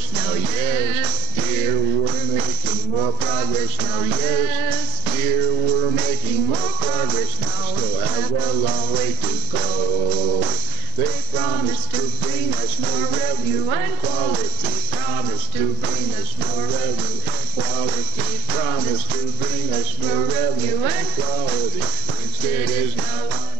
progress now, yes. Dear, we're making more progress now, yes. Dear, we're making more progress now. Still have a long way to go. They promised to bring us more revenue and quality. Promised to bring us more revenue and quality. Promised to bring us more revenue and quality. Instead is now on.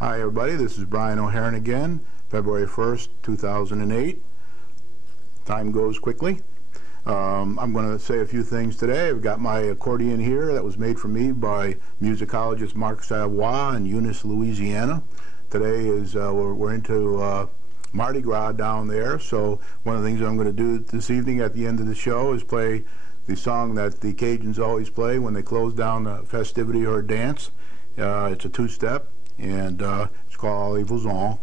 Hi everybody, this is Brian O'Haron again, February 1st, 2008. Time goes quickly. I'm going to say a few things today. I've got my accordion here that was made for me by musicologist Marc Savoy in Eunice, Louisiana. Today is we're into Mardi Gras down there, so one of the things I'm going to do this evening at the end of the show is play the song that the Cajuns always play when they close down a festivity or a dance. It's a two-step, and it's called Allez-Vous,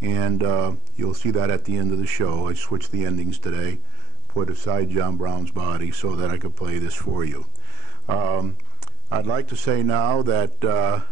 and you'll see that at the end of the show. I switched the endings today, put aside John Brown's body so that I could play this for you. I'd like to say now that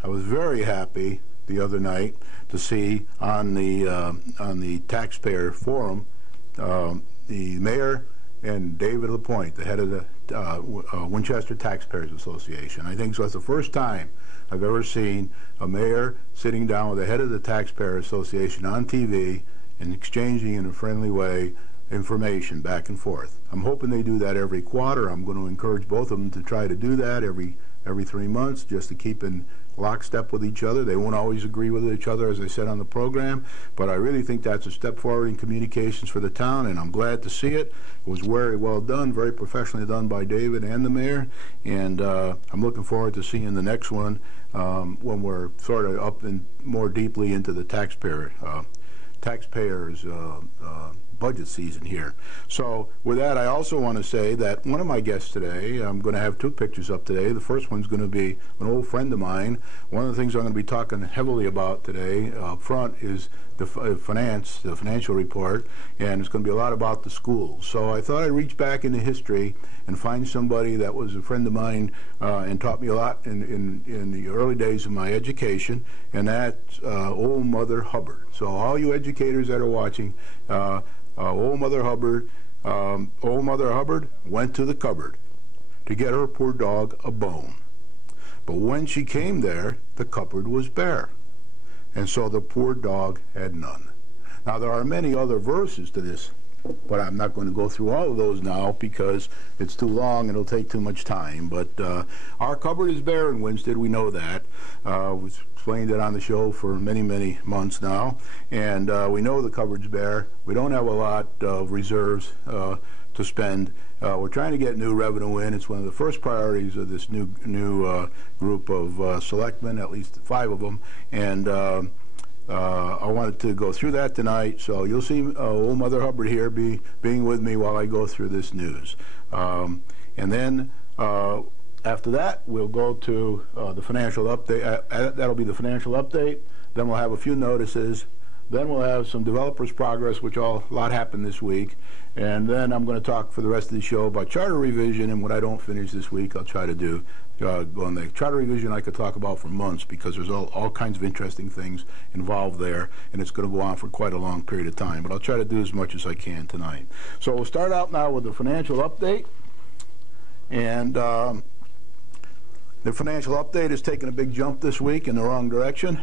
I was very happy the other night to see on the taxpayer forum the mayor and David LaPointe, the head of the Winchester Taxpayers Association. I think so. It's the first time I've ever seen a mayor sitting down with the head of the Taxpayer Association on TV and exchanging in a friendly way information back and forth. I'm hoping they do that every quarter. I'm going to encourage both of them to try to do that every 3 months, just to keep in lockstep with each other. They won't always agree with each other, as I said on the program, but I really think that's a step forward in communications for the town, and I'm glad to see it. It was very well done, very professionally done by David and the mayor, and I'm looking forward to seeing the next one when we're sort of up and more deeply into the taxpayers budget season here. So with that, I also want to say that one of my guests today, I'm going to have two pictures up today. The first one's going to be an old friend of mine. One of the things I'm going to be talking heavily about today up front is the financial report, and it's going to be a lot about the schools. So I thought I'd reach back into history and find somebody that was a friend of mine and taught me a lot in the early days of my education, and that's Old Mother Hubbard. So all you educators that are watching, Old Mother Hubbard went to the cupboard to get her poor dog a bone. But when she came there, the cupboard was bare, and so the poor dog had none. Now, there are many other verses to this, but I'm not going to go through all of those now because it's too long and it'll take too much time. But our cupboard is bare in Winsted, we know that. We've explained it on the show for many, many months now, and we know the cupboard's bare. We don't have a lot of reserves to spend. We're trying to get new revenue in. It's one of the first priorities of this new group of selectmen, at least 5 of them, and I wanted to go through that tonight, so you'll see old Mother Hubbard here being with me while I go through this news. And then after that, we'll go to the financial update. That'll be the financial update. Then we'll have a few notices. Then we'll have some developers progress, which a lot happened this week. And then I'm going to talk for the rest of the show about charter revision, and what I don't finish this week, I'll try to do. Go on the charter revision I could talk about for months, because there's all kinds of interesting things involved there, and it's going to go on for quite a long period of time. But I'll try to do as much as I can tonight. So we'll start out now with the financial update. And the financial update is taking a big jump this week in the wrong direction.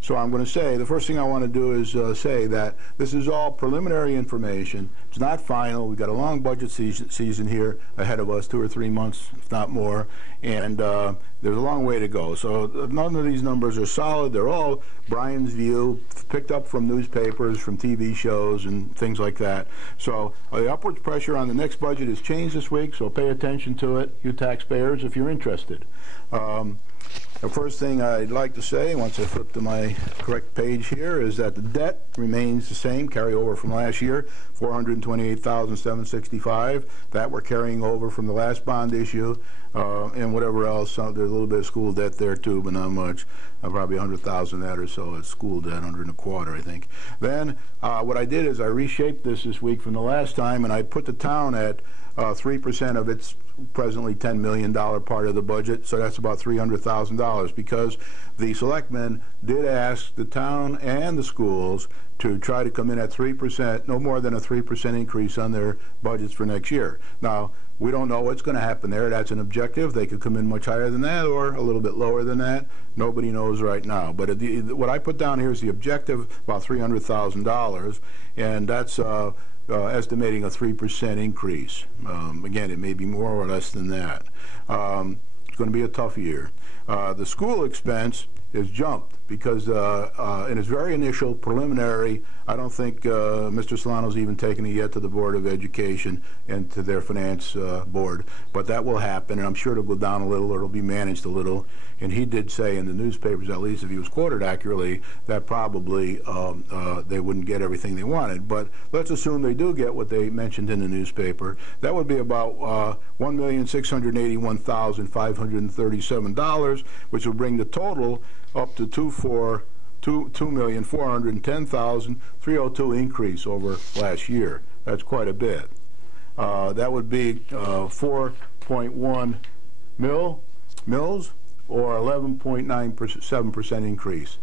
So I'm going to say, the first thing I want to do is say that this is all preliminary information. It's not final. We've got a long budget season here ahead of us, 2 or 3 months, if not more, and there's a long way to go. So none of these numbers are solid. They're all Brian's view, picked up from newspapers, from TV shows, and things like that. So the upwards pressure on the next budget has changed this week, so pay attention to it, you taxpayers, if you're interested. The first thing I'd like to say, once I flip to my correct page here, is that the debt remains the same, carryover from last year, $428,765. That we're carrying over from the last bond issue, and whatever else. There's a little bit of school debt there too, but not much. Probably 100,000 that or so is school debt, 125, I think. Then what I did is I reshaped this week from the last time, and I put the town at 3% of its presently $10 million part of the budget, so that's about $300,000, because the selectmen did ask the town and the schools to try to come in at 3%, no more than a 3% increase on their budgets for next year. Now, we don't know what's going to happen there. That's an objective. They could come in much higher than that or a little bit lower than that. Nobody knows right now. But what I put down here is the objective, about $300,000, and that's estimating a 3% increase. Again, it may be more or less than that. It's going to be a tough year. The school expense is jumped because in its very initial preliminary, I don't think Mr. Solano's even taken it yet to the Board of Education and to their finance board, but that will happen, and I'm sure it'll go down a little, or it'll be managed a little. And he did say in the newspapers, at least if he was quoted accurately, that probably they wouldn't get everything they wanted. But let's assume they do get what they mentioned in the newspaper. That would be about $1,681,537, which will bring the total up to $2,410,302 increase over last year. That's quite a bit. That would be 4.1 mils, or 11.97% increase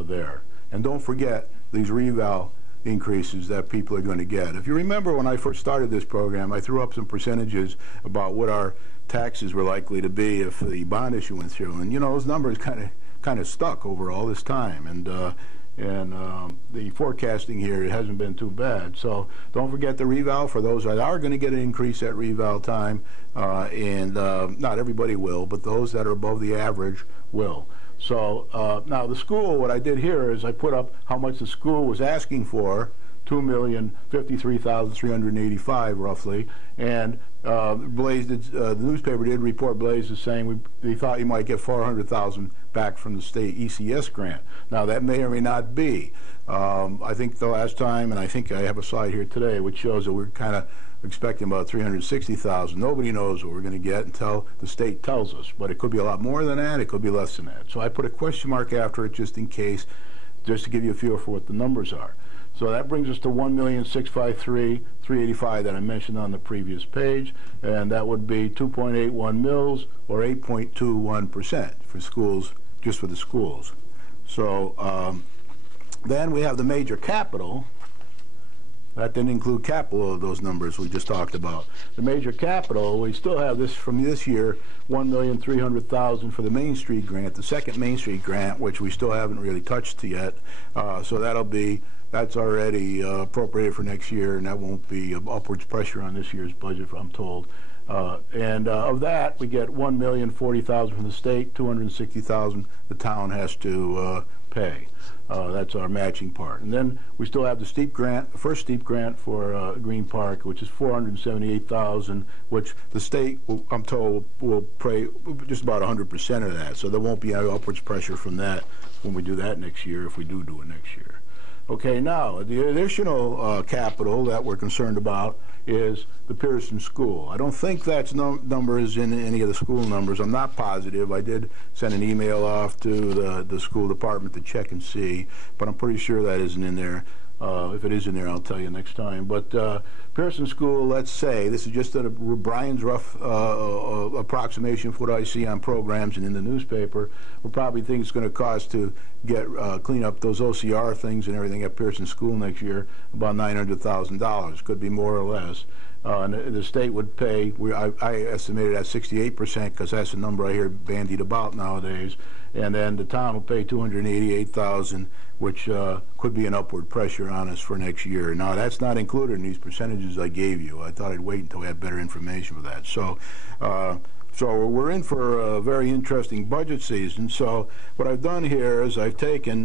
there. And don't forget these reval increases that people are going to get. If you remember, when I first started this program, I threw up some percentages about what our taxes were likely to be if the bond issue went through, and you know, those numbers kind of stuck over all this time, and the forecasting here, it hasn't been too bad. So don't forget the reval for those that are going to get an increase at reval time, and not everybody will, but those that are above the average will. So now the school, what I did here is I put up how much the school was asking for, $2,053,385 roughly, and Blaze did, the newspaper did report Blaze is saying they thought he might get $400,000 back from the state ECS grant. Now that may or may not be. I think the last time, and I think I have a slide here today which shows that we're kind of expecting about $360,000. Nobody knows what we're going to get until the state tells us, but it could be a lot more than that, it could be less than that. So I put a question mark after it just in case, just to give you a feel for what the numbers are. So that brings us to $1,653,385 that I mentioned on the previous page, and that would be 2.81 mils, or 8.21% for schools, just for the schools. So then we have the major capital. That didn't include capital of those numbers we just talked about. The major capital, we still have this from this year, $1,300,000 for the Main Street grant, the second Main Street grant, which we still haven't really touched yet. So that's already appropriated for next year, and that won't be upwards pressure on this year's budget, I'm told. And of that, we get $1,040,000 from the state, $260,000 the town has to pay. That's our matching part. And then we still have the steep grant, the first steep grant for Green Park, which is $478,000, which the state, I'm told, will pay just about 100% of that. So there won't be any upwards pressure from that when we do that next year, if we do it next year. Okay, now, the additional capital that we're concerned about is the Pearson School. I don't think that number is in any of the school numbers. I'm not positive. I did send an email off to the school department to check and see, but I'm pretty sure that isn't in there. If it is in there, I'll tell you next time. But Pearson School, let's say, this is just Brian's rough approximation for what I see on programs and in the newspaper. We probably think it's going to cost to get clean up those OCR things and everything at Pearson School next year about $900,000. Could be more or less. And the state would pay, I estimated at 68%, because that's the number I hear bandied about nowadays. And then the town will pay $288,000, which could be an upward pressure on us for next year. Now, that's not included in these percentages I gave you. I thought I'd wait until we had better information for that. So we're in for a very interesting budget season. So what I've done here is I've taken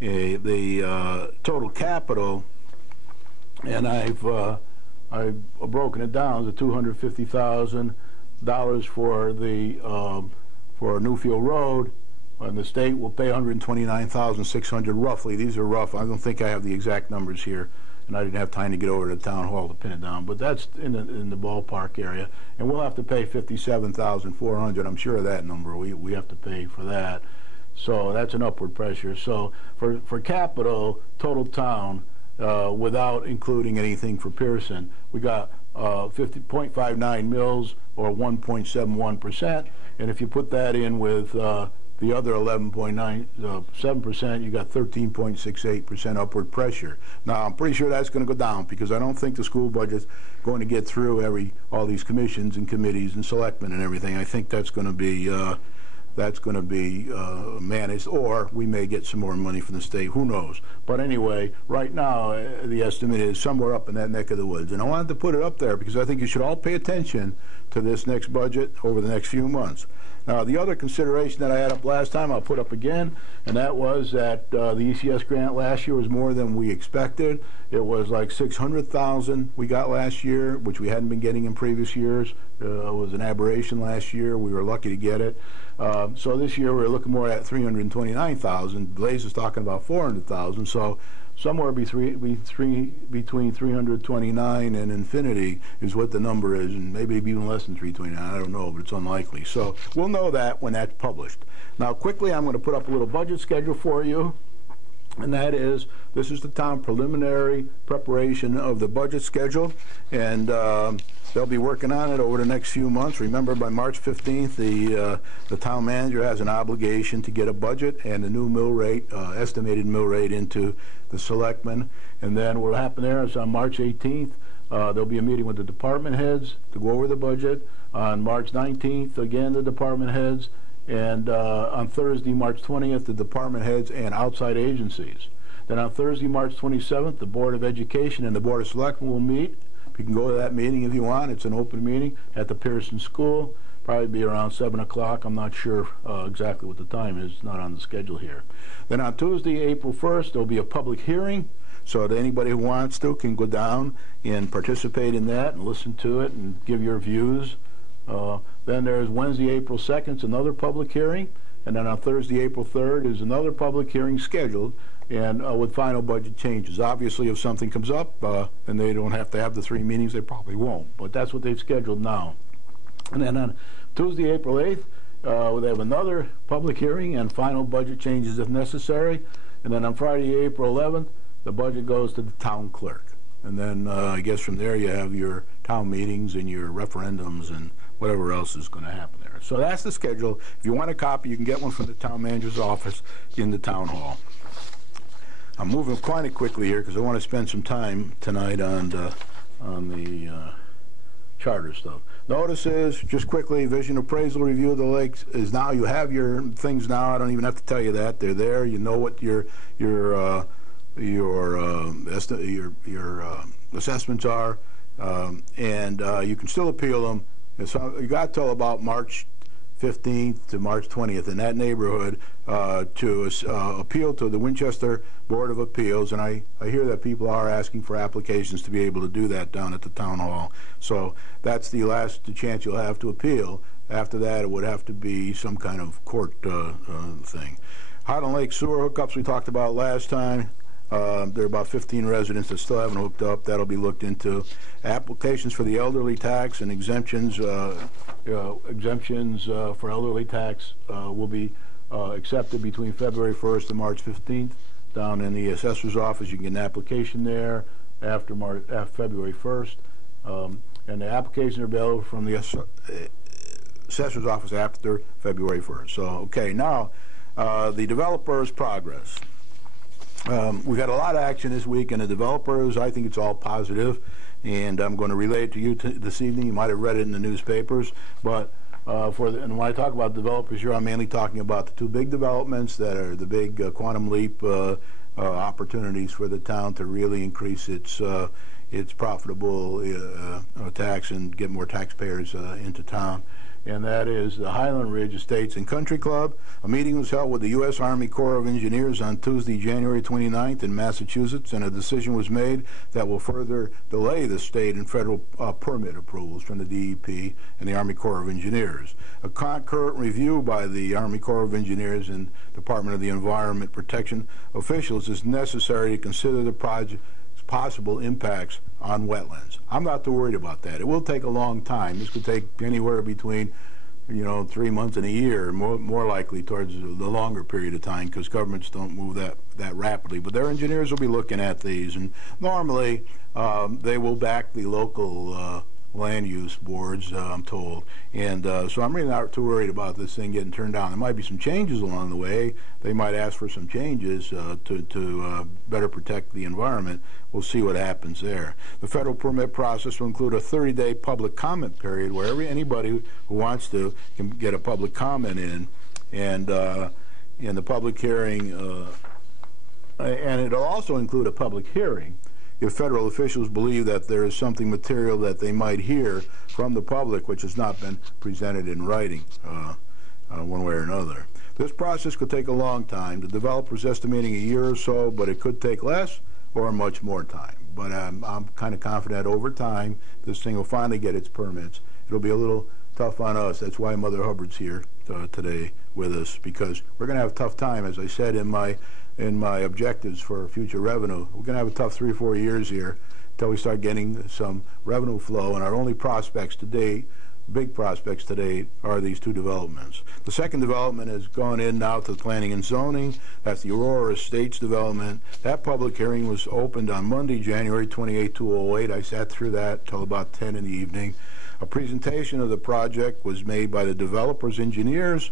the total capital, and I've broken it down to $250,000 for the for Newfield Road, and the state will pay $129,600 roughly. These are rough. I don't think I have the exact numbers here, and I didn't have time to get over to the town hall to pin it down. But that's in the ballpark area, and we'll have to pay $57,400. I'm sure of that number. We have to pay for that. So that's an upward pressure. So for capital, total town, without including anything for Pearson, we got 50.59 mils, or 1.71%. And if you put that in with the other 11.97%, you got 13.68% upward pressure. Now, I'm pretty sure that's going to go down, because I don't think the school budget's going to get through all these commissions and committees and selectmen and everything. I think that's going to be managed, or we may get some more money from the state. Who knows? But anyway, right now, the estimate is somewhere up in that neck of the woods. And I wanted to put it up there because I think you should all pay attention to this next budget over the next few months. Now, the other consideration that I had up last time, I'll put up again, and that was that the ECS grant last year was more than we expected. It was like $600,000 we got last year, which we hadn't been getting in previous years. It was an aberration last year. We were lucky to get it. So this year we're looking more at $329,000. Blaze is talking about $400,000. So somewhere between 329 and infinity is what the number is, and maybe even less than 329. I don't know, but it's unlikely. So we'll know that when that's published. Now, quickly, I'm going to put up a little budget schedule for you, and that is, this is the town preliminary preparation of the budget schedule, and they'll be working on it over the next few months. Remember, by March 15th, the town manager has an obligation to get a budget and a new mill rate, estimated mill rate, into the selectmen. And then what will happen there is on March 18th, there'll be a meeting with the department heads to go over the budget. On March 19th, again, the department heads. And on Thursday, March 20th, the department heads and outside agencies. Then on Thursday, March 27th, the Board of Education and the Board of Selectmen will meet. You can go to that meeting if you want. It's an open meeting at the Pearson School. Probably be around 7 o'clock. I'm not sure exactly what the time is. It's not on the schedule here. Then on Tuesday, April 1st, there'll be a public hearing, so that anybody who wants to can go down and participate in that and listen to it and give your views. Then there's Wednesday, April 2nd, it's another public hearing. And then on Thursday, April 3rd, is another public hearing scheduled, and with final budget changes. Obviously, if something comes up and they don't have to have the 3 meetings, they probably won't. But that's what they've scheduled now. And then on Tuesday, April 8th, they have another public hearing and final budget changes if necessary. And then on Friday, April 11th, the budget goes to the town clerk. And then I guess from there you have your town meetings and your referendums and whatever else is going to happen there. So that's the schedule. If you want a copy, you can get one from the town manager's office in the town hall. I'm moving quite quickly here because I want to spend some time tonight on the charter stuff. Notices, just quickly, vision appraisal review of the lakes is now. You have your things now. I don't even have to tell you that. They're there. You know what your assessments are, and you can still appeal them. So you got till about March 15th to March 20th in that neighborhood to appeal to the Winchester Board of Appeals, and I hear that people are asking for applications to be able to do that down at the town hall. So that's the last chance you'll have to appeal. After that, it would have to be some kind of court thing. Highland Lake sewer hookups we talked about last time. There are about 15 residents that still haven't hooked up. That'll be looked into. Applications for the elderly tax and exemptions for elderly tax will be accepted between February 1st and March 15th. Down in the assessor's office, you can get an application there after February 1st. And the applications are available from the assessor's office after February 1st. So, okay, now the developer's progress. We've had a lot of action this week, and the developers, I think it's all positive, and I'm going to relay it to you this evening. You might have read it in the newspapers, but and when I talk about developers here, I'm mainly talking about the two big developments that are the big quantum leap opportunities for the town to really increase its profitable tax and get more taxpayers into town. And that is the Highland Ridge Estates and Country Club. A meeting was held with the U.S. Army Corps of Engineers on Tuesday, January 29th in Massachusetts, and a decision was made that will further delay the state and federal permit approvals from the DEP and the Army Corps of Engineers. A concurrent review by the Army Corps of Engineers and Department of the Environment Protection officials is necessary to consider the project's possible impacts on wetlands. I'm not too worried about that. It will take a long time. This could take anywhere between 3 months and a year, more likely towards the longer period of time, because governments don't move that rapidly. But their engineers will be looking at these, and normally they will back the local land use boards, I'm told. And so I'm really not too worried about this thing getting turned down. There might be some changes along the way. They might ask for some changes to better protect the environment. We'll see what happens there. The federal permit process will include a 30-day public comment period where anybody who wants to can get a public comment in, and the public hearing, and it'll also include a public hearing if federal officials believe that there is something material that they might hear from the public which has not been presented in writing one way or another. This process could take a long time. The developer's estimating a year or so, but it could take less or much more time. But I'm kind of confident over time this thing will finally get its permits. It'll be a little tough on us. That's why Mother Hubbard's here today with us, because we're going to have a tough time, as I said in my objectives for future revenue. We're going to have a tough 3 or 4 years here until we start getting some revenue flow, and our only prospects to date, big prospects to date, are these two developments. The second development has gone in now to planning and zoning. That's the Aurora Estates development. That public hearing was opened on Monday, January 28, 2008. I sat through that till about 10 in the evening. A presentation of the project was made by the developer's engineers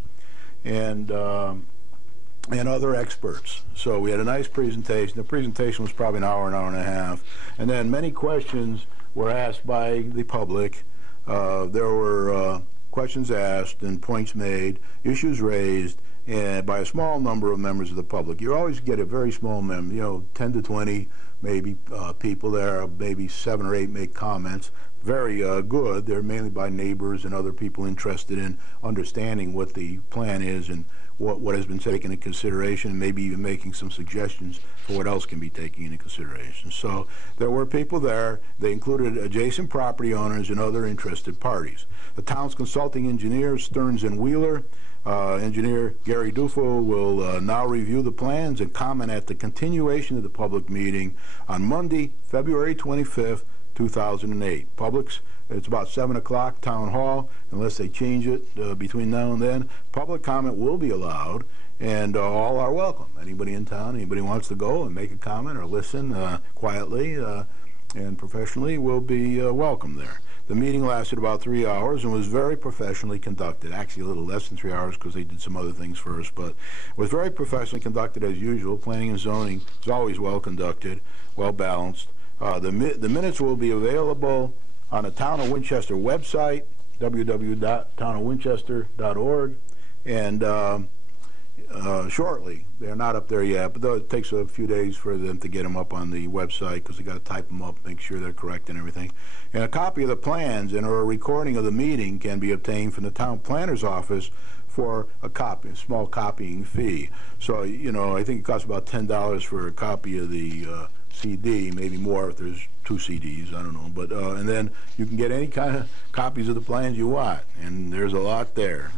and other experts. So we had a nice presentation. The presentation was probably an hour and a half. And then many questions were asked by the public. There were questions asked and points made, issues raised, and by a small number of members of the public. You always get a very small number, 10 to 20 maybe people there, maybe 7 or 8 make comments. Very good. They're mainly by neighbors and other people interested in understanding what the plan is and what has been taken into consideration, and maybe even making some suggestions for what else can be taken into consideration. So there were people there. They included adjacent property owners and other interested parties. The town's consulting engineers, Stearns and Wheeler, engineer Gary Dufo will now review the plans and comment at the continuation of the public meeting on Monday, February 25th, 2008. Public's, it's about 7 o'clock, Town Hall, unless they change it between now and then. Public comment will be allowed, and all are welcome. Anybody in town, anybody who wants to go and make a comment or listen quietly and professionally will be welcome there. The meeting lasted about 3 hours and was very professionally conducted. Actually, a little less than 3 hours because they did some other things first, but it was very professionally conducted as usual. Planning and zoning is always well conducted, well balanced. The minutes will be available on the Town of Winchester website, www.townofwinchester.org, and shortly. They're not up there yet, but it takes a few days for them to get them up on the website because they got to type them up, make sure they're correct and everything. And a copy of the plans and or a recording of the meeting can be obtained from the town planner's office for a small copying fee. So, you know, I think it costs about $10 for a copy of the CD, maybe more if there's 2 CDs, I don't know. But and then you can get any kind of copies of the plans you want, and there's a lot there.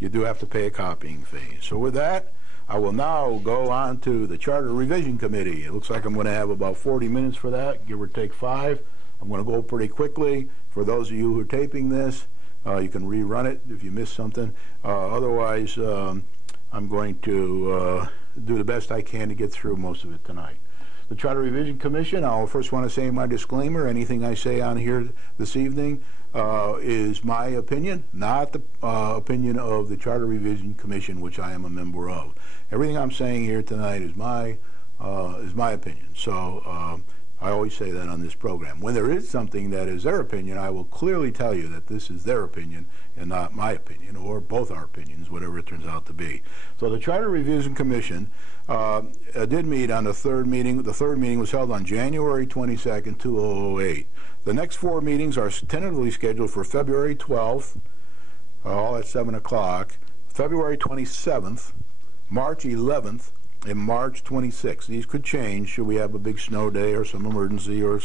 You do have to pay a copying fee. So with that, I will now go on to the Charter Revision Committee. It looks like I'm going to have about 40 minutes for that, give or take 5. I'm going to go pretty quickly. For those of you who are taping this, you can rerun it if you missed something. Otherwise, I'm going to do the best I can to get through most of it tonight. The Charter Revision Commission, I'll first want to say my disclaimer. Anything I say on here this evening is my opinion, not the opinion of the Charter Revision Commission, which I am a member of. Everything I'm saying here tonight is my opinion. So I always say that on this program. When there is something that is their opinion, I will clearly tell you that this is their opinion and not my opinion, or both our opinions, whatever it turns out to be. So the Charter Revision Commission did meet on the third meeting. The third meeting was held on January 22nd, 2008. The next 4 meetings are tentatively scheduled for February 12th, all at 7 o'clock, February 27th, March 11th, and March 26th. These could change should we have a big snow day or some emergency or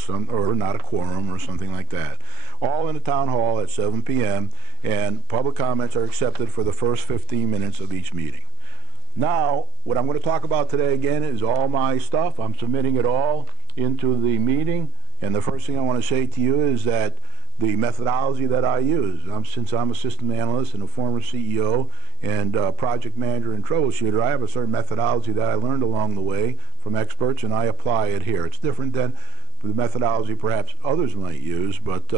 not a quorum or something like that. All in the town hall at 7 p.m. and public comments are accepted for the first 15 minutes of each meeting. Now, what I'm going to talk about today again is all my stuff. I'm submitting it all into the meeting, and the first thing I want to say to you is that the methodology that I use, since I'm a system analyst and a former CEO and project manager and troubleshooter, I have a certain methodology that I learned along the way from experts, and I apply it here. It's different than the methodology perhaps others might use, but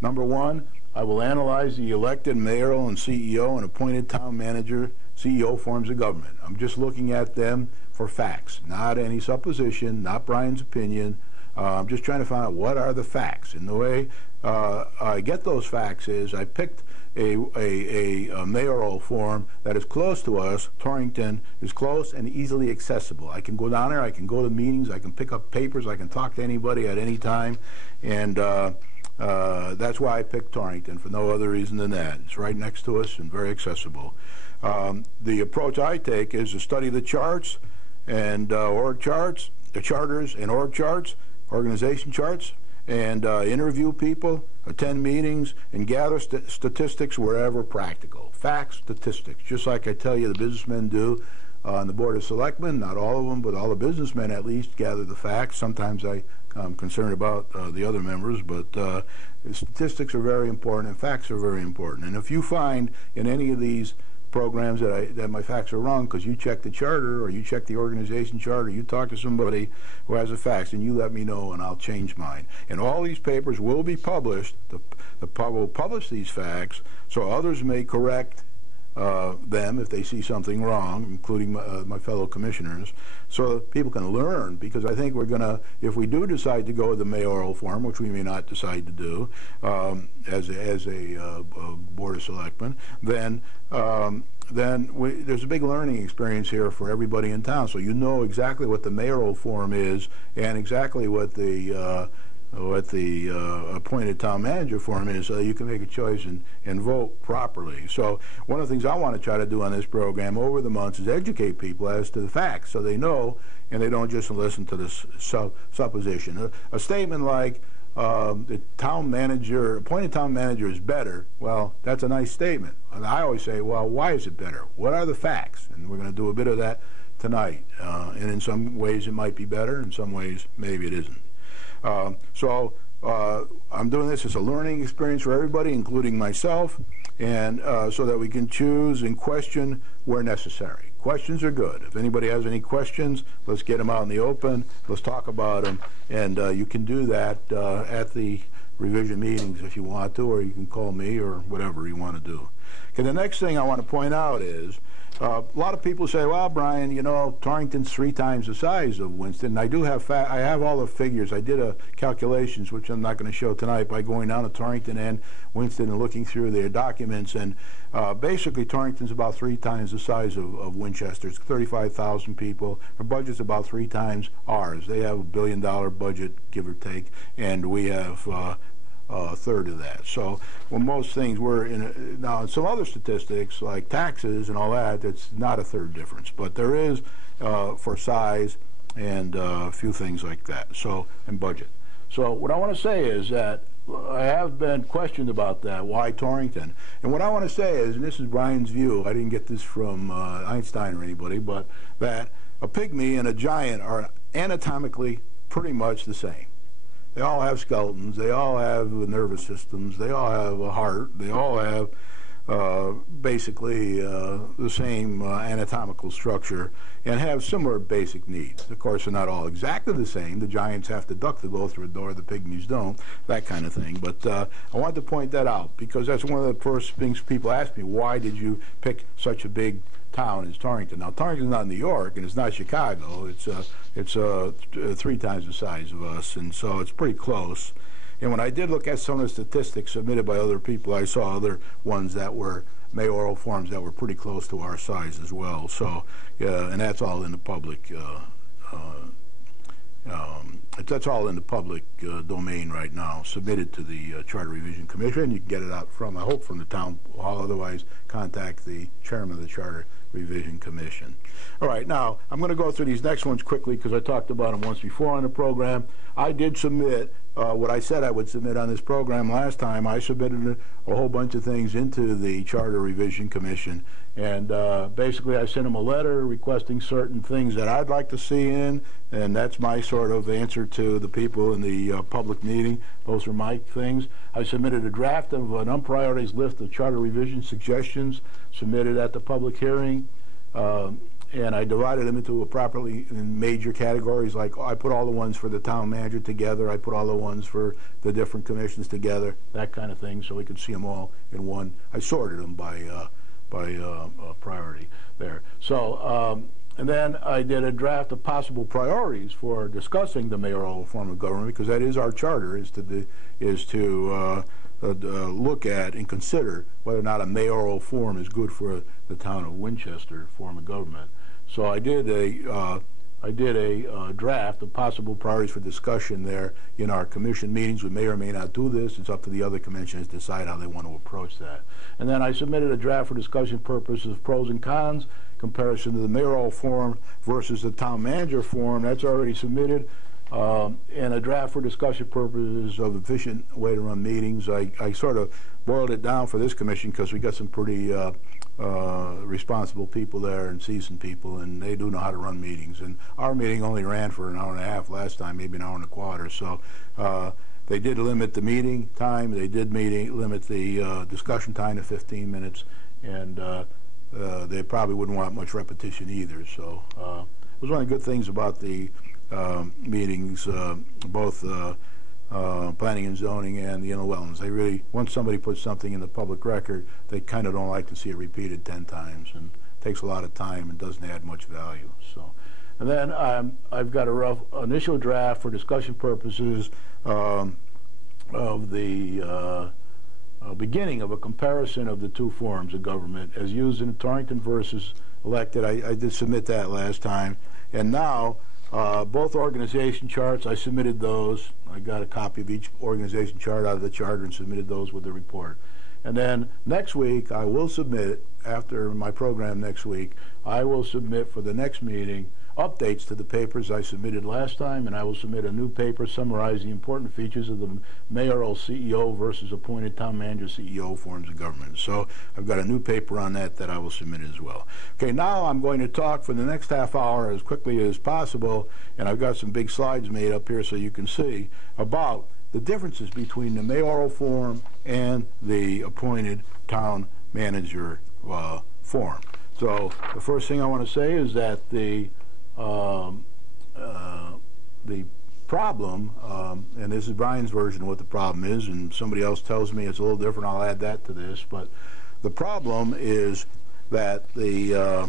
number one, I will analyze the elected mayoral and CEO and appointed town manager CEO forms of government. I'm just looking at them for facts, not any supposition, not Brian's opinion. I'm just trying to find out what are the facts. And the way I get those facts is I picked a mayoral form that is close to us. Torrington is close and easily accessible. I can go down there, I can go to meetings, I can pick up papers, I can talk to anybody at any time, and that's why I picked Torrington, for no other reason than that. It's right next to us and very accessible. The approach I take is to study the charts and org charts, the charters and org charts, organization charts, and interview people, attend meetings, and gather statistics wherever practical. Facts, statistics, just like I tell you the businessmen do on the Board of Selectmen. Not all of them, but all the businessmen at least gather the facts. Sometimes I'm concerned about the other members, but statistics are very important and facts are very important. And if you find in any of these programs that my facts are wrong because you check the charter or you check the organization chart or you talk to somebody who has the facts, and you let me know and I'll change mine. And all these papers will be published. The pub will publish these facts so others may correct them if they see something wrong, including my fellow commissioners, so that people can learn. Because I think we're going to, if we do decide to go with the mayoral form, which we may not decide to do as a Board of Selectmen, then there's a big learning experience here for everybody in town. So you know exactly what the mayoral form is and exactly what the appointed town manager form is, so you can make a choice and vote properly. So one of the things I want to try to do on this program over the months is educate people as to the facts so they know and they don't just listen to this supposition. A statement like the town manager, appointed town manager is better, well, that's a nice statement. And I always say, well, why is it better? What are the facts? And we're going to do a bit of that tonight. And in some ways it might be better, in some ways maybe it isn't. So I'm doing this as a learning experience for everybody, including myself, and so that we can choose and question where necessary. Questions are good. If anybody has any questions, let's get them out in the open. Let's talk about them, and you can do that at the revision meetings if you want to, or you can call me or whatever you want to do. Okay, the next thing I want to point out is A lot of people say, well, Brian, you know, Torrington's 3 times the size of Winston. I do have I have all the figures. I did calculations, which I'm not going to show tonight, by going down to Torrington and Winston and looking through their documents. And basically, Torrington's about 3 times the size of Winchester. It's 35,000 people. Their budget's about 3 times ours. They have $1 billion budget, give or take, and we have a third of that. So, well, most things we're in. Now, in some other statistics like taxes and all that, it's not a third difference, but there is for size and a few things like that. So, and budget. So, what I want to say is that I have been questioned about that. Why Torrington? And what I want to say is, and this is Brian's view. I didn't get this from Einstein or anybody, but that a pygmy and a giant are anatomically pretty much the same. They all have skeletons, they all have nervous systems, they all have a heart, they all have basically the same anatomical structure and have similar basic needs. Of course, they're not all exactly the same. The giants have to duck to go through a door, the pygmies don't, that kind of thing. But I wanted to point that out because that's one of the first things people ask me, why did you pick such a big town as Torrington? Now, Torrington's not New York, and it's not Chicago. It's 3 times the size of us, and so it's pretty close. And when I did look at some of the statistics submitted by other people, I saw other ones that were mayoral forms that were pretty close to our size as well. So, and that's all in the public. That's all in the public domain right now, submitted to the Charter Revision Commission. You can get it out from, I hope, from the town hall. Otherwise, contact the chairman of the Charter Revision Commission. All right, now I'm going to go through these next ones quickly because I talked about them once before on the program. I did submit what I said I would submit on this program last time. I submitted a whole bunch of things into the Charter Revision Commission, and basically I sent them a letter requesting certain things that I'd like to see in, and that's my sort of answer to the people in the public meeting. Those are my things. I submitted a draft of an unprioritized list of Charter Revision suggestions submitted at the public hearing. And I divided them into properly in major categories. Like I put all the ones for the town manager together. I put all the ones for the different commissions together, that kind of thing, so we could see them all in one. I sorted them by priority there. So, and then I did a draft of possible priorities for discussing the mayoral form of government, because that is our charter, is to look at and consider whether or not a mayoral form is good for the town of Winchester form of government. So I did a draft of possible priorities for discussion there in our commission meetings. We may or may not do this. It's up to the other commissioners to decide how they want to approach that. And then I submitted a draft for discussion purposes of pros and cons, comparison to the mayoral form versus the town manager form. That's already submitted. And a draft for discussion purposes of efficient way to run meetings. I sort of boiled it down for this commission because we got some pretty responsible people there and seasoned people, and they do know how to run meetings. And our meeting only ran for an hour and a half last time, maybe an hour and a quarter. So they did limit the meeting time. They did limit the discussion time to 15 minutes, and they probably wouldn't want much repetition either. So it was one of the good things about the meetings, both planning and zoning and the inner wetlands. They really, once somebody puts something in the public record, they kind of don't like to see it repeated 10 times, and it takes a lot of time and doesn't add much value. So, and then I've got a rough initial draft for discussion purposes of the beginning of a comparison of the two forms of government as used in Torrington versus elected. I did submit that last time, and now both organization charts, I submitted those. I got a copy of each organization chart out of the charter and submitted those with the report. And then next week, I will submit, after my program next week, I will submit for the next meeting updates to the papers I submitted last time, and I will submit a new paper summarizing important features of the mayoral CEO versus appointed town manager CEO forms of government. So I've got a new paper on that I will submit as well. Okay, now I'm going to talk for the next half hour as quickly as possible, and I've got some big slides made up here so you can see about the differences between the mayoral form and the appointed town manager form. So the first thing I want to say is that the problem, and this is Brian's version of what the problem is, and somebody else tells me it's a little different, I'll add that to this, but the problem is that the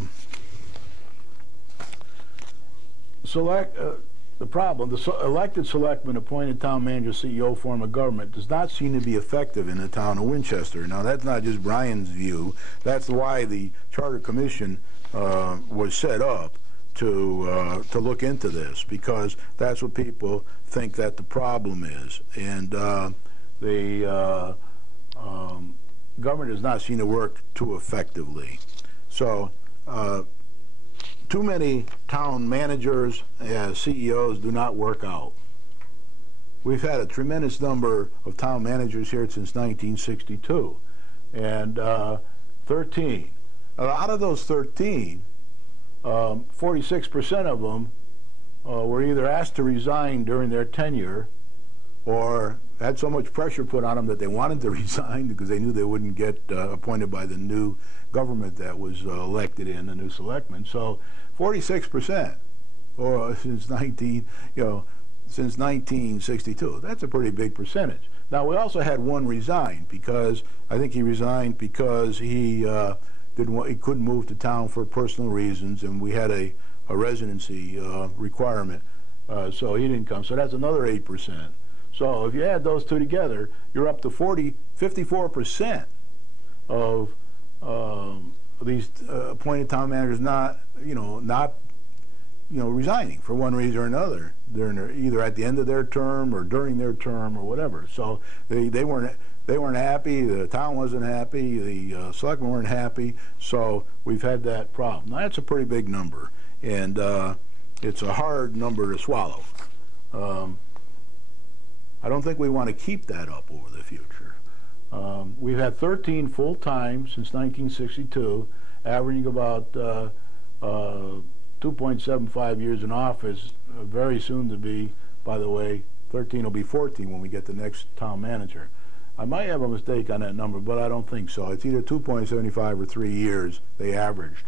elected selectmen appointed town manager CEO form of government does not seem to be effective in the town of Winchester. Now, that's not just Brian's view. That's why the Charter Commission was set up to look into this, because that's what people think that the problem is. And the government does not seem to work too effectively. So too many town managers as CEOs do not work out. We've had a tremendous number of town managers here since 1962, and 13. Out of those 13, 46% of them were either asked to resign during their tenure or had so much pressure put on them that they wanted to resign because they knew they wouldn't get appointed by the new government that was elected in, the new selectmen. So 46%, or since 1962. That's a pretty big percentage. Now, we also had one resign because I think he resigned because he couldn't move to town for personal reasons, and we had a residency requirement, so he didn't come. So that's another 8%. So if you add those two together, you're up to 54% of these appointed town managers not resigning for one reason or another. They're either at the end of their term or during their term or whatever. So they weren't happy. The town wasn't happy. The selectmen weren't happy. So we've had that problem. Now, that's a pretty big number, and it's a hard number to swallow. I don't think we want to keep that up over the future. We've had 13 full-time since 1962, averaging about 2.75 years in office. Very soon to be, by the way, 13 will be 14 when we get the next town manager. I might have a mistake on that number, but I don't think so. It's either 2.75 or 3 years they averaged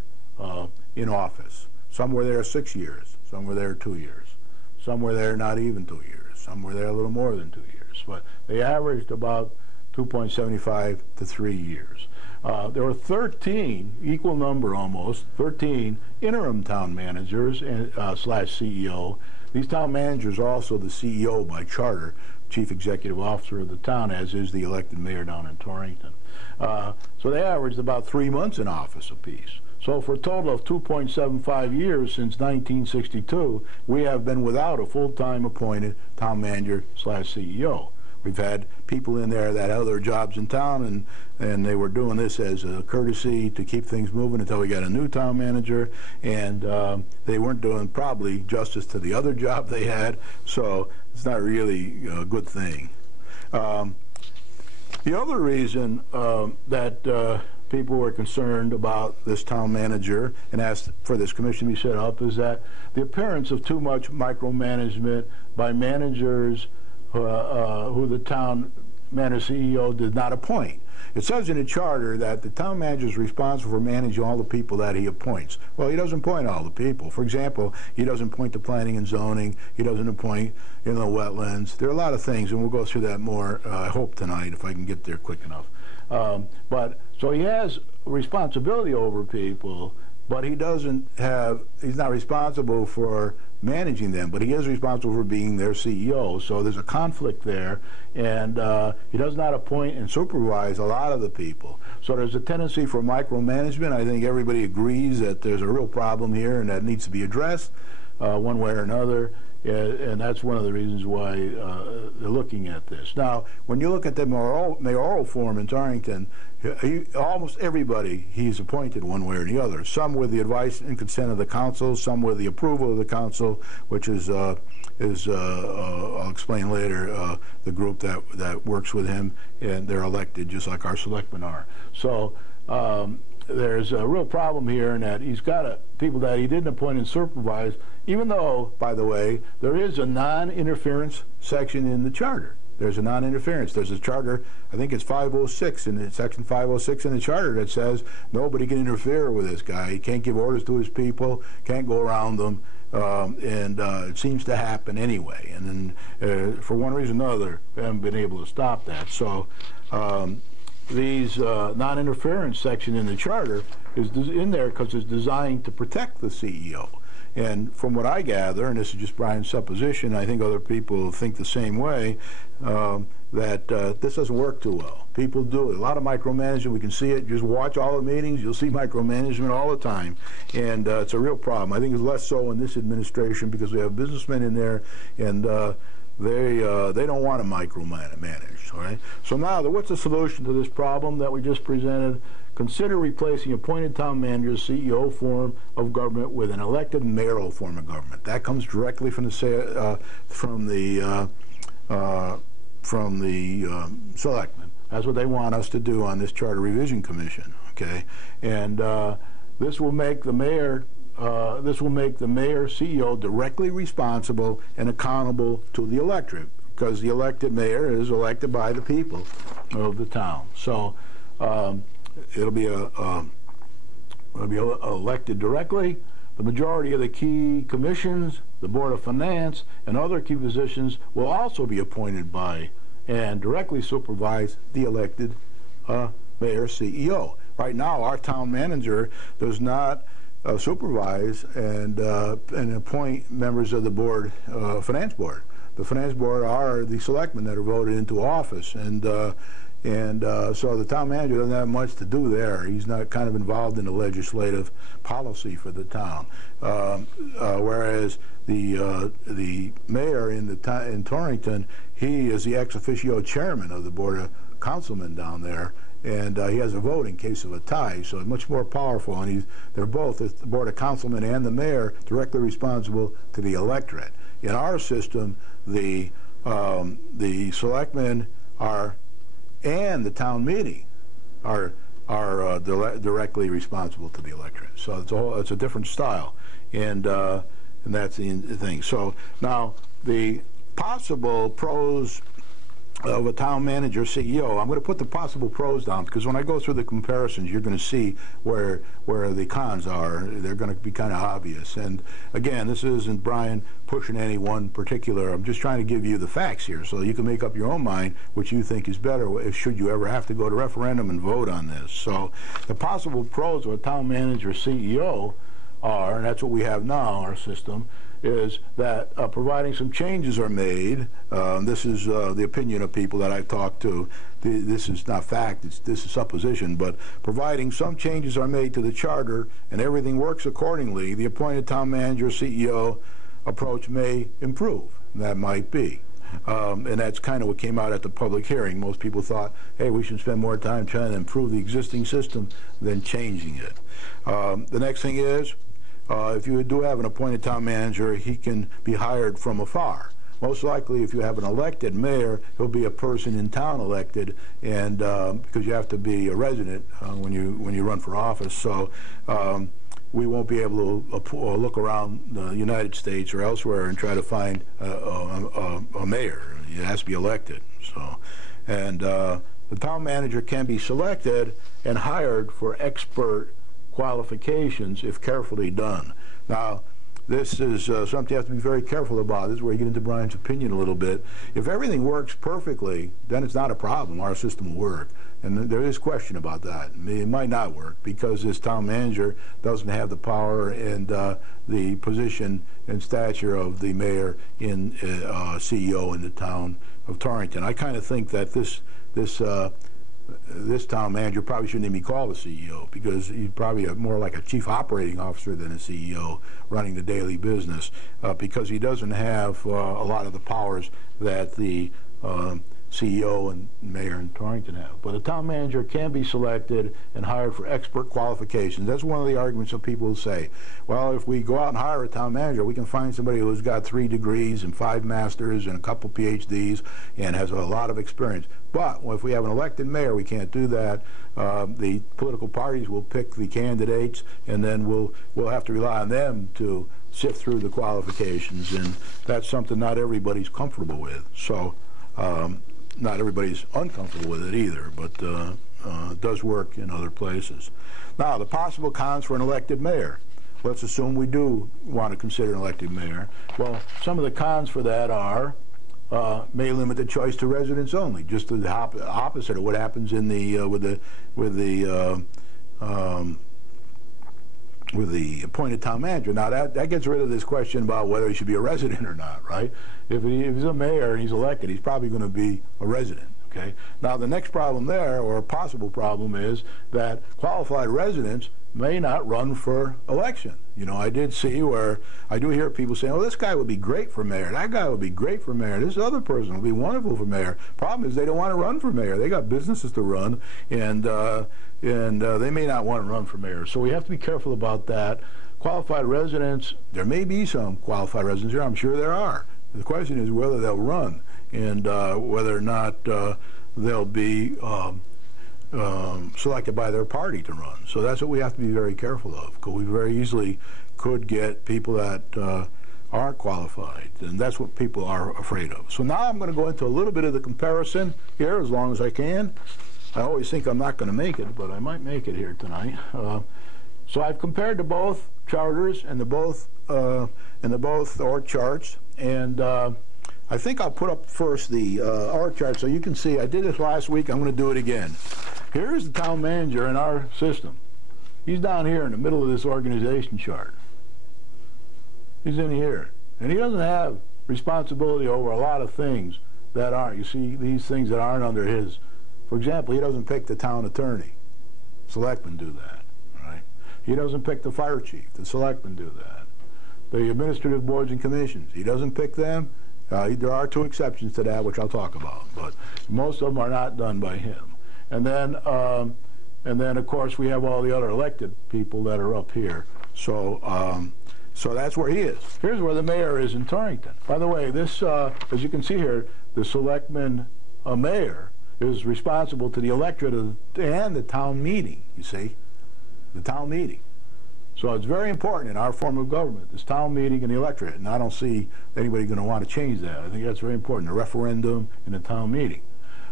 in office. Some were there 6 years, some were there 2 years, some were there not even 2 years. Some were there a little more than 2 years, but they averaged about 2.75 to 3 years. There were 13, equal number almost, 13 interim town managers slash CEO. These town managers are also the CEO by charter, chief executive officer of the town, as is the elected mayor down in Torrington. So they averaged about 3 months in office apiece. So for a total of 2.75 years since 1962, we have been without a full-time appointed town manager slash CEO. We've had people in there that had other jobs in town, and they were doing this as a courtesy to keep things moving until we got a new town manager, and they weren't doing probably justice to the other job they had, so it's not really a good thing. The other reason that people were concerned about this town manager and asked for this commission to be set up is that the appearance of too much micromanagement by managers who the town manager CEO did not appoint. It says in the charter that the town manager is responsible for managing all the people that he appoints. Well, he doesn't appoint all the people. For example, he doesn't appoint the planning and zoning. He doesn't appoint wetlands. There are a lot of things, and we'll go through that more, I hope, tonight, if I can get there quick enough. So he has responsibility over people, but he's not responsible for managing them, but he is responsible for being their CEO. So there's a conflict there, and he does not appoint and supervise a lot of the people. So there's a tendency for micromanagement. I think everybody agrees that there's a real problem here and that needs to be addressed one way or another. And that's one of the reasons why they're looking at this. Now, when you look at the mayoral form in Torrington, almost everybody he's appointed one way or the other. Some with the advice and consent of the council, some with the approval of the council, which is I'll explain later, the group that works with him, and they're elected just like our selectmen are. So there's a real problem here in that he's got people that he didn't appoint and supervise, even though, by the way, there is a non-interference section in the charter. There's a non-interference. There's a charter, I think it's 506, in section 506 in the charter that says nobody can interfere with this guy. He can't give orders to his people, can't go around them, and it seems to happen anyway. And then for one reason or another, they haven't been able to stop that. So these non-interference section in the charter is in there because it's designed to protect the CEO. And from what I gather, and this is just Brian's supposition, I think other people think the same way, that this doesn't work too well. People do it. A lot of micromanagement. We can see it. Just watch all the meetings. You'll see micromanagement all the time. And it's a real problem. I think it's less so in this administration because we have businessmen in there, and they don't want to micromanage. All right? So now, what's the solution to this problem that we just presented? Consider replacing appointed town manager's CEO form of government with an elected mayoral form of government. That comes directly from the selectmen. That's what they want us to do on this Charter Revision Commission. Okay, and this will make the mayor. CEO directly responsible and accountable to the electorate, because the elected mayor is elected by the people of the town. So it'll be elected directly. The majority of the key commissions, the Board of Finance, and other key positions will also be appointed by and directly supervise the elected mayor CEO. Right now, our town manager does not supervise and appoint members of the board, finance board. The finance board are the selectmen that are voted into office, and so the town manager doesn't have much to do there. He's not kind of involved in the legislative policy for the town, whereas the mayor in Torrington, he is the ex officio chairman of the board of councilmen down there, and he has a vote in case of a tie, so it's much more powerful. And they're both, the board of councilmen and the mayor, directly responsible to the electorate. In our system, the selectmen are, and the town meeting are directly responsible to the electorate. So it's a different style, and that's the thing. So now the possible pros of a town manager CEO, I'm going to put the possible pros down, because when I go through the comparisons, you're going to see where the cons are. They're going to be kind of obvious. And again, this isn't Brian pushing any one particular. I'm just trying to give you the facts here so you can make up your own mind which you think is better should you ever have to go to referendum and vote on this. So the possible pros of a town manager CEO are, and that's what we have now, our system, is that providing some changes are made. This is the opinion of people that I've talked to. This is not fact, this is supposition, but providing some changes are made to the charter and everything works accordingly, the appointed town manager CEO approach may improve. That might be. And that's kind of what came out at the public hearing. Most people thought, hey, we should spend more time trying to improve the existing system than changing it. The next thing is, if you do have an appointed town manager, he can be hired from afar. Most likely, if you have an elected mayor, he'll be a person in town elected, and because you have to be a resident when you run for office. So we won't be able to look around the United States or elsewhere and try to find a mayor. It has to be elected. So, and the town manager can be selected and hired for expert qualifications if carefully done. Now, this is something you have to be very careful about. This is where you get into Brian's opinion a little bit. If everything works perfectly, then it's not a problem. Our system will work. And there is question about that. It might not work because this town manager doesn't have the power and the position and stature of the mayor in CEO in the town of Torrington. I kind of think that this town manager probably shouldn't even be called a CEO, because he's probably more like a chief operating officer than a CEO running the daily business, because he doesn't have a lot of the powers that the CEO and mayor in Torrington have. But a town manager can be selected and hired for expert qualifications. That's one of the arguments that people say, well, if we go out and hire a town manager, we can find somebody who's got 3 degrees and 5 masters and a couple PhDs and has a lot of experience. But if we have an elected mayor, we can't do that. The political parties will pick the candidates, and then we'll have to rely on them to sift through the qualifications, and that's something not everybody's comfortable with. So not everybody's uncomfortable with it either, but it does work in other places. Now, the possible cons for an elected mayor. Let's assume we do want to consider an elected mayor. Well, some of the cons for that are may limit the choice to residents only, just the opposite of what happens in the with the appointed town manager. Now that gets rid of this question about whether he should be a resident or not, right? If he's a mayor and he's elected, he's probably going to be a resident. Okay. Now the next problem there, or a possible problem, is that qualified residents may not run for election. You know, I did see where I do hear people saying, "Oh, this guy would be great for mayor. That guy would be great for mayor. This other person would be wonderful for mayor." Problem is, they don't want to run for mayor. They got businesses to run, and they may not want to run for mayor. So we have to be careful about that. Qualified residents, there may be some qualified residents here. I'm sure there are. The question is whether they'll run, and whether or not they'll be selected by their party to run. So that's what we have to be very careful of, because we very easily could get people that aren't qualified, and that's what people are afraid of. So now I'm going to go into a little bit of the comparison here, as long as I can. I always think I'm not going to make it, but I might make it here tonight. So I've compared the both charters and the both org charts, and I think I'll put up first the org chart so you can see. I did this last week. I'm going to do it again. Here's the town manager in our system. He's down here in the middle of this organization chart. He's in here, and he doesn't have responsibility over a lot of things that aren't. You see, these things that aren't under his. For example, he doesn't pick the town attorney. Selectmen do that, right? He doesn't pick the fire chief. The selectmen do that. The administrative boards and commissions, he doesn't pick them. There are two exceptions to that, which I'll talk about, but most of them are not done by him. And then of course, we have all the other elected people that are up here. So, so that's where he is. Here's where the mayor is in Torrington. By the way, this, as you can see here, the selectman mayor is responsible to the electorate and the town meeting, you see, the town meeting. So it's very important in our form of government, this town meeting and the electorate, and I don't see anybody going to want to change that. I think that's very important, the referendum and the town meeting.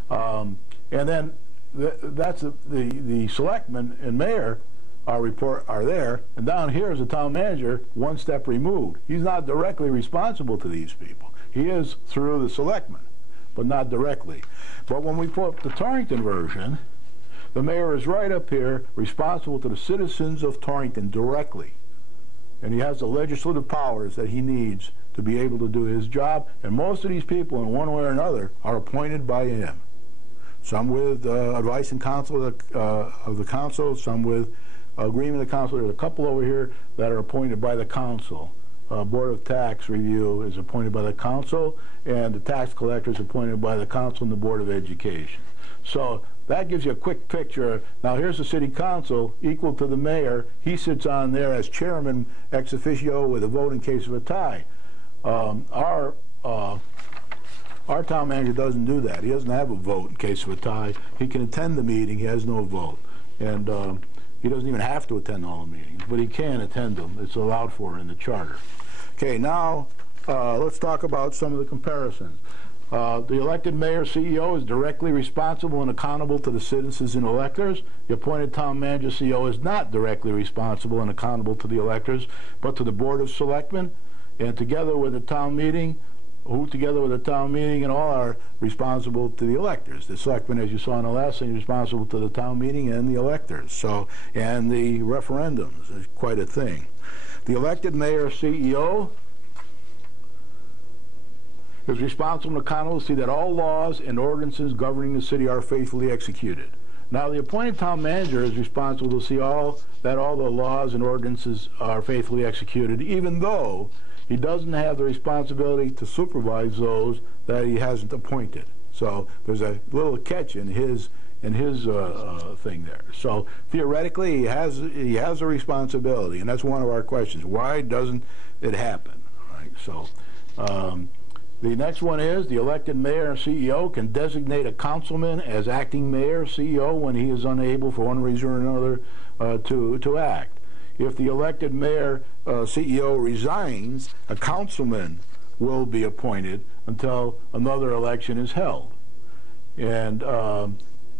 And then that's the selectmen and mayor are there, and down here is the town manager, one step removed. He's not directly responsible to these people. He is through the selectmen, but not directly. But when we put up the Torrington version, the mayor is right up here, responsible to the citizens of Torrington directly. And he has the legislative powers that he needs to be able to do his job. And most of these people, in one way or another, are appointed by him. Some with advice and counsel of the council, some with agreement of the council. There's a couple over here that are appointed by the council. Board of Tax Review is appointed by the council, and the tax collector is appointed by the council and the Board of Education. So that gives you a quick picture. Now here's the city council, equal to the mayor. He sits on there as chairman ex officio with a vote in case of a tie. Our town manager doesn't do that. He doesn't have a vote in case of a tie. He can attend the meeting. He has no vote. And he doesn't even have to attend all the meetings, but he can attend them. It's allowed for in the charter. Okay, now let's talk about some of the comparisons. The elected mayor CEO is directly responsible and accountable to the citizens and electors. The appointed town manager CEO is not directly responsible and accountable to the electors, but to the Board of Selectmen, and together with the town meeting, and all are responsible to the electors. The selectmen, as you saw in the last thing, is responsible to the town meeting and the electors. So, and the referendums is quite a thing. The elected mayor CEO is responsible and accountable to see that all laws and ordinances governing the city are faithfully executed. Now, the appointed town manager is responsible to see that all the laws and ordinances are faithfully executed, even though he doesn't have the responsibility to supervise those that he hasn't appointed. So there's a little catch in his thing there. So theoretically, he has a responsibility, and that's one of our questions. Why doesn't it happen? Right. So the next one is the elected mayor and CEO can designate a councilman as acting mayor, CEO, when he is unable for one reason or another to act. If the elected mayor CEO resigns, a councilman will be appointed until another election is held. And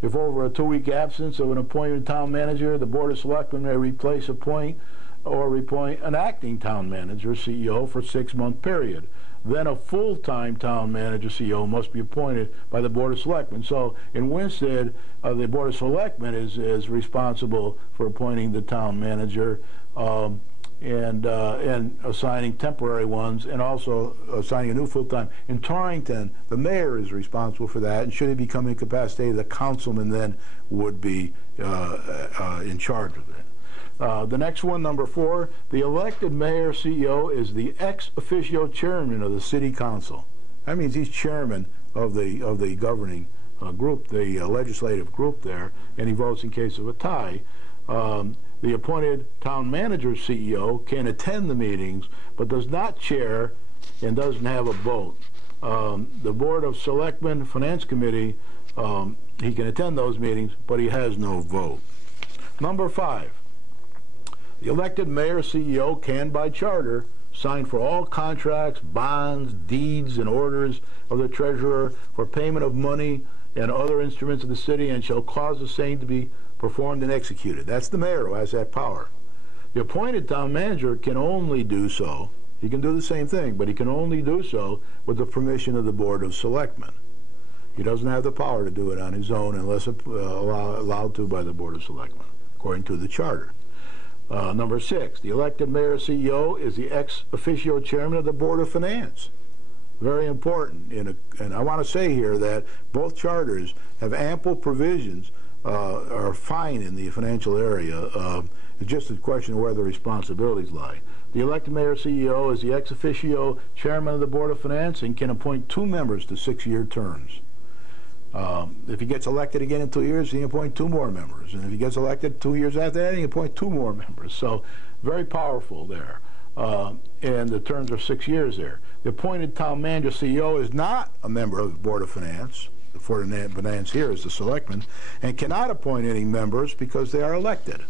if over a 2-week absence of an appointed town manager, the Board of Selectmen may appoint an acting town manager, CEO, for a 6-month period. then a full-time town manager CEO must be appointed by the Board of Selectmen. So in Winsted, the Board of Selectmen is responsible for appointing the town manager and assigning temporary ones, and also assigning a new full-time. In Torrington, the mayor is responsible for that, and should he become incapacitated, the councilman then would be in charge of it. The next one, number 4, the elected mayor CEO is the ex officio chairman of the city council. That means he's chairman of the governing group, the legislative group there, and he votes in case of a tie. The appointed town manager CEO can attend the meetings, but does not chair and doesn't have a vote. The Board of Selectmen Finance Committee, he can attend those meetings, but he has no vote. Number 5. The elected mayor CEO can, by charter, sign for all contracts, bonds, deeds, and orders of the treasurer for payment of money and other instruments of the city, and shall cause the same to be performed and executed. That's the mayor who has that power. The appointed town manager can only do so. He can do the same thing, but he can only do so with the permission of the Board of Selectmen. He doesn't have the power to do it on his own unless allowed to by the Board of Selectmen, according to the charter. Number 6, the elected mayor CEO is the ex officio chairman of the Board of Finance. Very important. And I want to say here that both charters have ample provisions, are fine in the financial area. It's just a question of where the responsibilities lie. The elected mayor CEO is the ex officio chairman of the Board of Finance and can appoint 2 members to 6-year terms. If he gets elected again in 2 years, he can appoint 2 more members. And if he gets elected 2 years after that, he can appoint 2 more members. So very powerful there. And the terms are 6 years there. The appointed town manager CEO is not a member of the Board of Finance. The Board of Finance here is the selectmen, and cannot appoint any members because they are elected.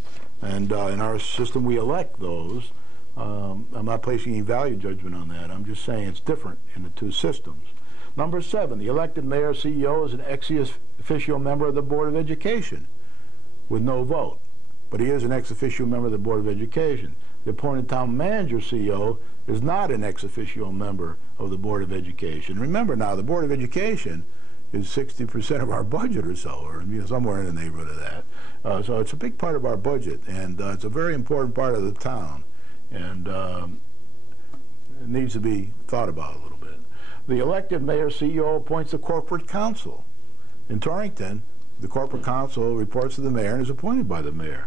And in our system, we elect those. I'm not placing any value judgment on that. I'm just saying it's different in the 2 systems. Number 7, the elected mayor CEO is an ex officio member of the Board of Education with no vote, but he is an ex officio member of the Board of Education. The appointed town manager CEO is not an ex officio member of the Board of Education. Remember now, the Board of Education is 60% of our budget or so, or somewhere in the neighborhood of that. So it's a big part of our budget, and it's a very important part of the town, and it needs to be thought about a little bit. The elected mayor CEO appoints the corporate council. In Torrington, the corporate council reports to the mayor and is appointed by the mayor.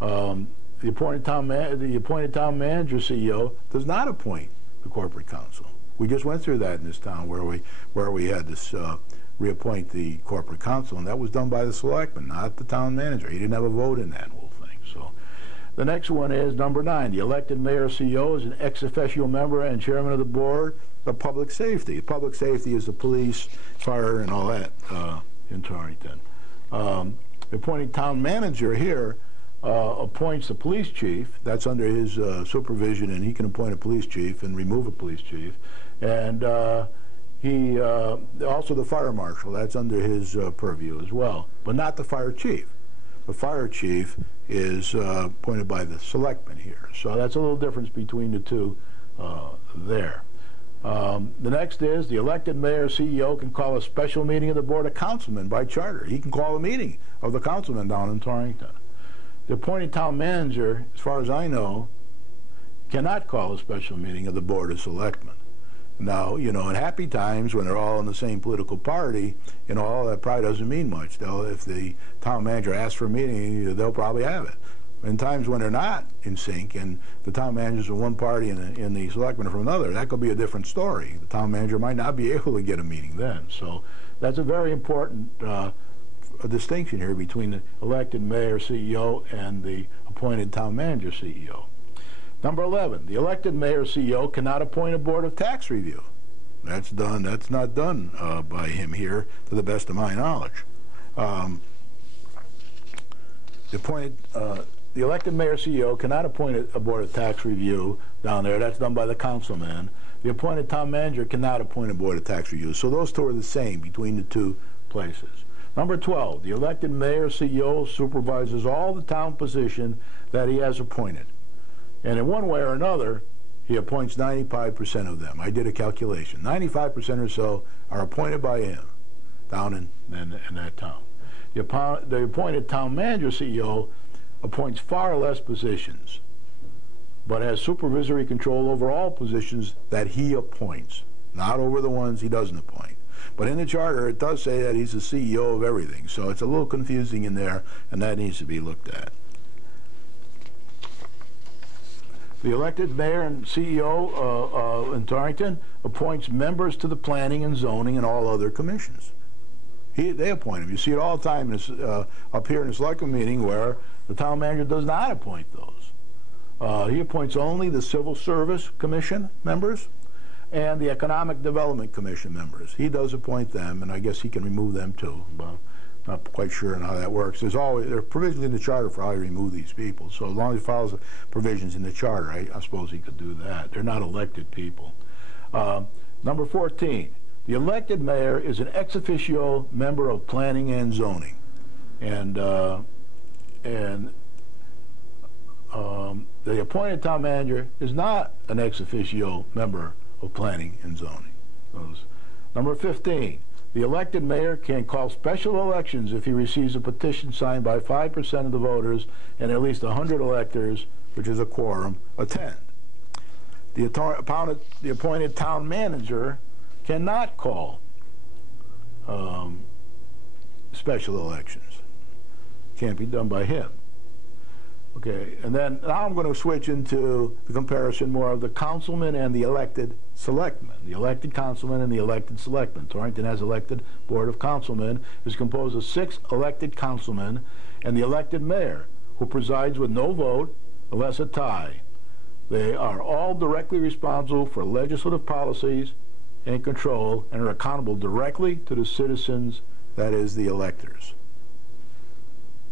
The appointed town manager CEO does not appoint the corporate council. We just went through that in this town where we had this reappoint the corporate council, and that was done by the selectmen, not the town manager. He didn't have a vote in that whole thing. So the next one is number 9. The elected mayor CEO is an ex officio member and chairman of the Board of Public Safety. Public safety is the police, fire, and all that in Torrington. The appointing town manager here appoints the police chief. That's under his supervision, and he can appoint a police chief and remove a police chief. And he also the fire marshal. That's under his purview as well, but not the fire chief. The fire chief is appointed by the selectmen here. So that's a little difference between the 2 there. The next is the elected mayor CEO can call a special meeting of the Board of Councilmen by charter. He can call a meeting of the councilmen down in Torrington. The appointed town manager, as far as I know, cannot call a special meeting of the Board of Selectmen. Now, in happy times when they're all in the same political party, all that probably doesn't mean much. If the town manager asks for a meeting, they'll probably have it. In times when they're not in sync and the town manager's from one party and the selectmen are from another, that could be a different story. The town manager might not be able to get a meeting then. So that's a very important distinction here between the elected mayor CEO and the appointed town manager CEO. Number 11, the elected mayor CEO cannot appoint a board of tax review. That's not done by him here, to the best of my knowledge. The elected mayor CEO cannot appoint a board of tax review down there. That's done by the councilman. The appointed town manager cannot appoint a board of tax review. So those 2 are the same between the 2 places. Number 12, the elected mayor CEO supervises all the town position that he has appointed. And in one way or another, he appoints 95% of them. I did a calculation. 95% or so are appointed by him down in that town. The appointed town manager CEO appoints far less positions, but has supervisory control over all positions that he appoints, not over the ones he doesn't appoint. But in the charter, it does say that he's the CEO of everything, so it's a little confusing in there, and that needs to be looked at. The elected mayor and CEO in Torrington appoints members to the planning and zoning and all other commissions. They appoint them. You see it all the time up here in the selectmen meeting where the town manager does not appoint those. He appoints only the Civil Service Commission members and the Economic Development Commission members. He does appoint them, and I guess he can remove them too. But not quite sure on how that works. There are provisions in the charter for how you remove these people. So as long as he follows the provisions in the charter, I suppose he could do that. They're not elected people. Number 14, the elected mayor is an ex officio member of planning and zoning. And the appointed town manager is not an ex officio member of planning and zoning. Number 15, the elected mayor can call special elections if he receives a petition signed by 5% of the voters and at least 100 electors, which is a quorum, attend. The appointed town manager cannot call special elections. Can't be done by him. Okay, and then now I'm going to switch into the comparison more of the councilman and the elected selectmen. The elected councilman and the elected selectmen. Torrington has elected board of councilmen, is composed of 6 elected councilmen and the elected mayor, who presides with no vote unless a tie. They are all directly responsible for legislative policies and control and are accountable directly to the citizens, that is, the electors.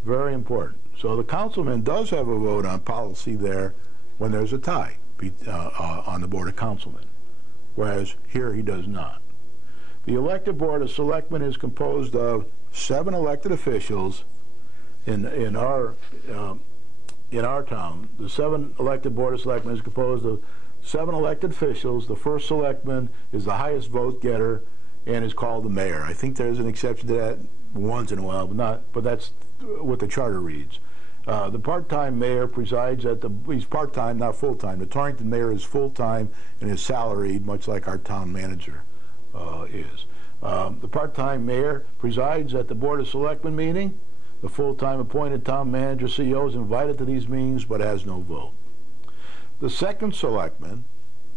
Very important. So the councilman does have a vote on policy there when there's a tie on the board of councilmen, whereas here he does not. The elected board of selectmen is composed of 7 elected officials in our town. The 7 elected board of selectmen is composed of 7 elected officials. The first selectman is the highest vote getter and is called the mayor. I think there's an exception to that once in a while, but that's what the charter reads. The part-time mayor presides he's part-time, not full-time. The Torrington mayor is full-time and is salaried, much like our town manager is. The part-time mayor presides at the Board of Selectmen meeting. The full-time appointed town manager CEO is invited to these meetings but has no vote. The second selectman,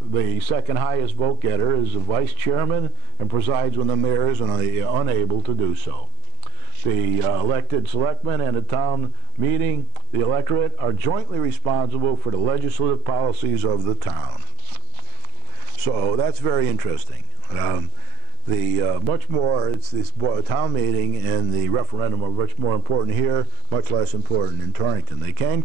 the second highest vote getter, is the vice chairman and presides when the mayor is unable to do so. The elected selectmen and the town meeting, the electorate, are jointly responsible for the legislative policies of the town. So that's very interesting. Much more, it's this town meeting and the referendum are much more important here, much less important in Torrington. They can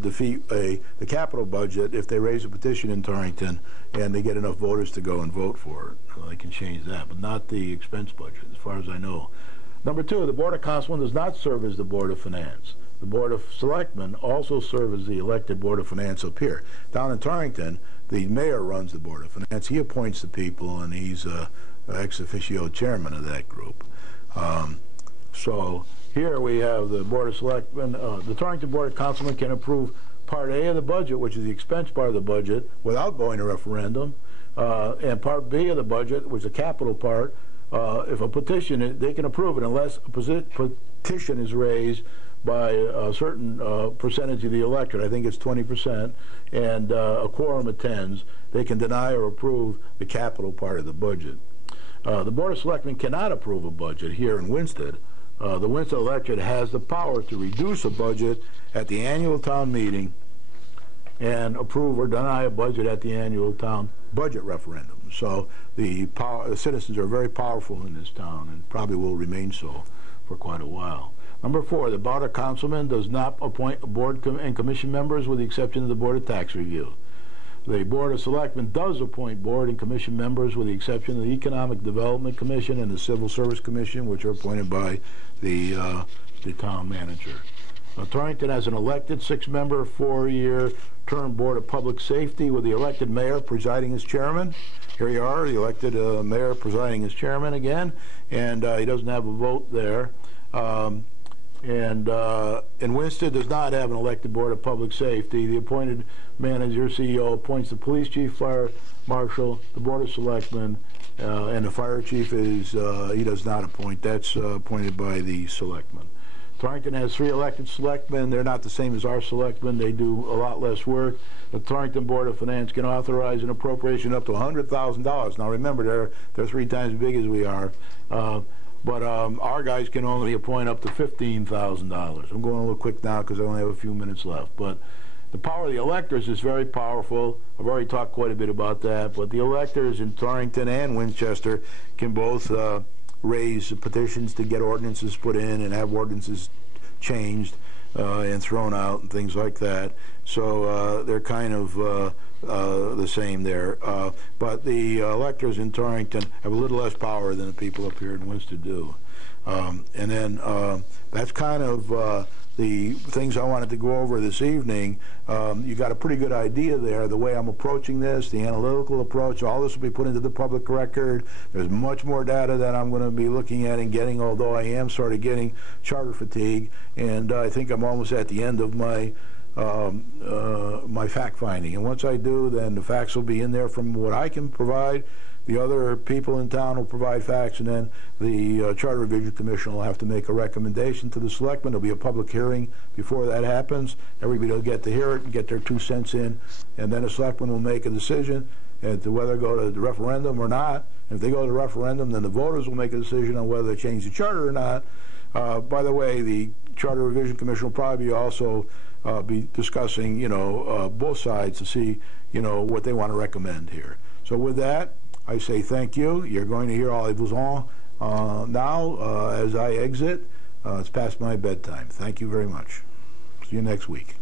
defeat the capital budget if they raise a petition in Torrington and they get enough voters to go and vote for it. They can change that, but not the expense budget, as far as I know. Number 2, the Board of Councilmen does not serve as the Board of Finance. The Board of Selectmen also serve as the elected Board of Finance up here. Down in Torrington, the mayor runs the Board of Finance. He appoints the people, and he's ex officio chairman of that group. So here we have the Board of Selectmen. The Torrington Board of Councilmen can approve Part A of the budget, which is the expense part of the budget, without going to referendum. And Part B of the budget, which is the capital part, if a petition, they can approve it unless a petition is raised by a certain percentage of the electorate. I think it's 20%, and a quorum attends. They can deny or approve the capital part of the budget. The Board of Selectmen cannot approve a budget here in Winsted. The Winsted electorate has the power to reduce a budget at the annual town meeting and approve or deny a budget at the annual town budget referendum. So the citizens are very powerful in this town and probably will remain so for quite a while. Number 4, the Board of Councilmen does not appoint board and commission members with the exception of the Board of Tax Review. The Board of Selectmen does appoint board and commission members with the exception of the Economic Development Commission and the Civil Service Commission, which are appointed by the town manager. Torrington has an elected 6-member, 4-year term Board of Public Safety with the elected mayor presiding as chairman. Here you are, the elected mayor presiding as chairman again, and he doesn't have a vote there. And Winston does not have an elected Board of Public Safety. The appointed manager, CEO, appoints the police chief, fire marshal, the Board of Selectmen, and the fire chief is, he does not appoint. That's appointed by the selectmen. Torrington has 3 elected selectmen. They're not the same as our selectmen. They do a lot less work. The Torrington Board of Finance can authorize an appropriation up to $100,000. Now remember, they're 3 times as big as we are. But our guys can only appoint up to $15,000. I'm going a little quick now because I only have a few minutes left. But the power of the electors is very powerful. I've already talked quite a bit about that. But the electors in Torrington and Winchester can both raise petitions to get ordinances put in and have ordinances changed and thrown out and things like that. So they're kind of the same there. But the electors in Torrington have a little less power than the people up here in Winston do. And then that's kind of the things I wanted to go over this evening. You got a pretty good idea there, the way I'm approaching this, the analytical approach. All this will be put into the public record. There's much more data that I'm going to be looking at and getting, although I am sort of getting charter fatigue, and I think I'm almost at the end of my my fact finding. And once I do, then the facts will be in there from what I can provide. The other people in town will provide facts, and then the Charter Revision Commission will have to make a recommendation to the selectmen. There'll be a public hearing before that happens. Everybody will get to hear it and get their 2 cents in, and then the selectmen will make a decision as to whether to go to the referendum or not. If they go to the referendum, then the voters will make a decision on whether to change the charter or not. By the way, the Charter Revision Commission will probably also be discussing, both sides to see, what they want to recommend here. So with that, I say thank you. You're going to hear Allez-Vous now as I exit. It's past my bedtime. Thank you very much. See you next week.